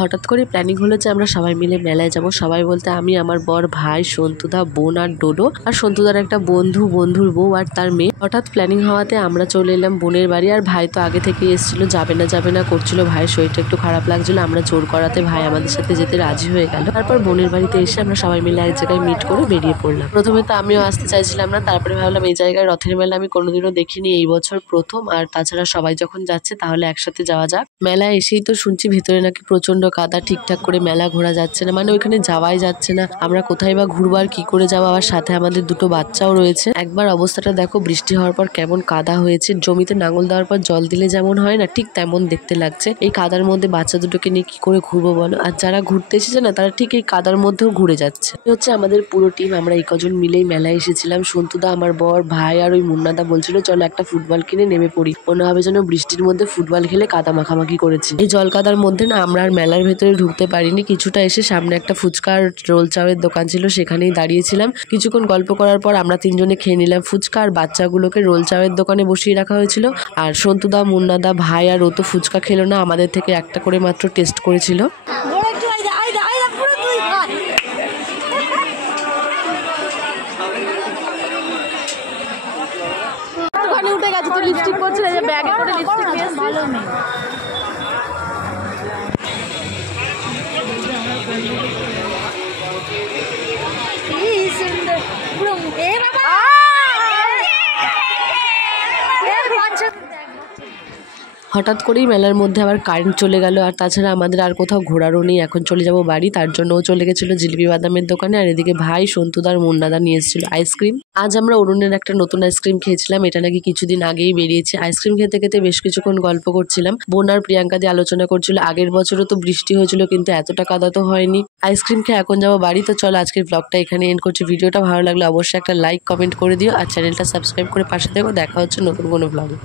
হঠাৎ করে প্ল্যানিং হলো যে আমরা সবাই মিলে মেলায় যাব। সবাই বলতে আমি, আমার বর, ভাই, সন্তুদা, বোন আর ডোডো আর সন্তুদার একটা বন্ধু, বন্ধুর বউ আর তার মেয়ে। হঠাৎ প্ল্যানিং হওয়াতে আমরা চলে এলাম বোনের বাড়ি। আর ভাই তো আগে থেকে এসেছিল, যাবে না করছিল। ভাইয়ের শরীরটা একটু খারাপ লাগছিল, আমরা জোর করাতে ভাই আমাদের সাথে যেতে রাজি হয়ে গেল। তারপর বোনের বাড়িতে এসে আমরা সবাই মিলে এক জায়গায় মিট করে বেরিয়ে পড়লাম। প্রথমে তো আমিও আসতে চাইছিলাম না, তারপরে ভাবলাম এই জায়গায় রথের মেলা আমি কোনোদিনও দেখিনি, এই বছর প্রথম। আর তাছাড়া সবাই যখন যাচ্ছে তাহলে একসাথে যাওয়া যাক। মেলায় এসেই তো শুনছি ভেতরে নাকি প্রচন্ড কাদা, ঠিকঠাক করে মেলা ঘোরা যাচ্ছে না, মানে ওইখানে যাওয়াই যাচ্ছে না। আমরা কোথায় বা ঘুরবার কি করে যাবো, আবার সাথে আমাদের দুটো বাচ্চাও রয়েছে। একবার অবস্থাটা দেখো, বৃষ্টি হওয়ার পর কেমন কাদা হয়েছে, জমিতে নাঙল দেওয়ার পর জল দিলে যেমন হয় না, ঠিক তেমন দেখতে লাগছে। এই কাদার মধ্যে বাচ্চা দুটোকে নিয়ে কি করে ঘুরবো বলো? আর যারা ঘুরতে এসেছে না, তারা ঠিক এই কাদার মধ্যেও ঘুরে যাচ্ছে। হচ্ছে আমাদের পুরো টিম, আমরা এই কজন মিলেই মেলায় এসেছিলাম। সন্তুদা, আমার বর, ভাই আর ওই মুন্নাদা বলছিল চলো একটা ফুটবল কিনে নেমে পড়ি, মনে হবে যেন বৃষ্টির মধ্যে ফুটবল খেলে কাদা মাখামাখি করেছি। এই জল কাদার মধ্যে না আমরা আর মেলার ভেতরে ঢুকতে পারিনি। কিছুটা এসে সামনে একটা ফুচকা আর রোল চাউয়ের দোকান ছিল, সেখানেই দাঁড়িয়েছিলাম। কিছুক্ষণ গল্প করার পর আমরা তিনজনে খেয়ে নিলাম ফুচকা, আর বাচ্চাগুলোকে রোল চাউয়ের দোকানে বসিয়ে রাখা হয়েছিল। আর সন্তুদা, মুন্নাদা, ভাই আর ও তো ফুচকা খেলো না, আমাদের থেকে একটা করে মাত্র টেস্ট করেছিল। উঠে গেছে তো লিপস্টিক করছে, ব্যাগে করে লিপস্টিক নিয়ে ভালো নেই। হঠাৎ করেই মেলার মধ্যে আবার কারেন্ট চলে গেল। আর তাছাড়া আমাদের আর কোথাও ঘোরারও নেই, এখন চলে যাব বাড়ি। তার জন্য ও চলে গেছিলো জিলিপি বাদামের দোকানে, আর এদিকে ভাই, সন্তুদার মুন্নাদা নিয়ে এসেছিল আইসক্রিম। আজ আমরা অরুণের একটা নতুন আইসক্রিম খেয়েছিলাম, এটা নাকি কিছুদিন আগেই বেরিয়েছে। আইসক্রিম খেতে খেতে বেশ কিছুক্ষণ গল্প করছিলাম। বোন আর প্রিয়াঙ্কা দিয়ে আলোচনা করছিল আগের বছরও তো বৃষ্টি হয়েছিল, কিন্তু এতটা কাদা তো হয়নি। আইসক্রিম খেয়ে এখন যাবো বাড়ি। তো চলো আজকের ব্লগটা এখানে এন্ড করছি। ভিডিওটা ভালো লাগলে অবশ্যই একটা লাইক কমেন্ট করে দিও, আর চ্যানেলটা সাবস্ক্রাইব করে পাশে থেকো। দেখা হচ্ছে নতুন কোনো ব্লগে।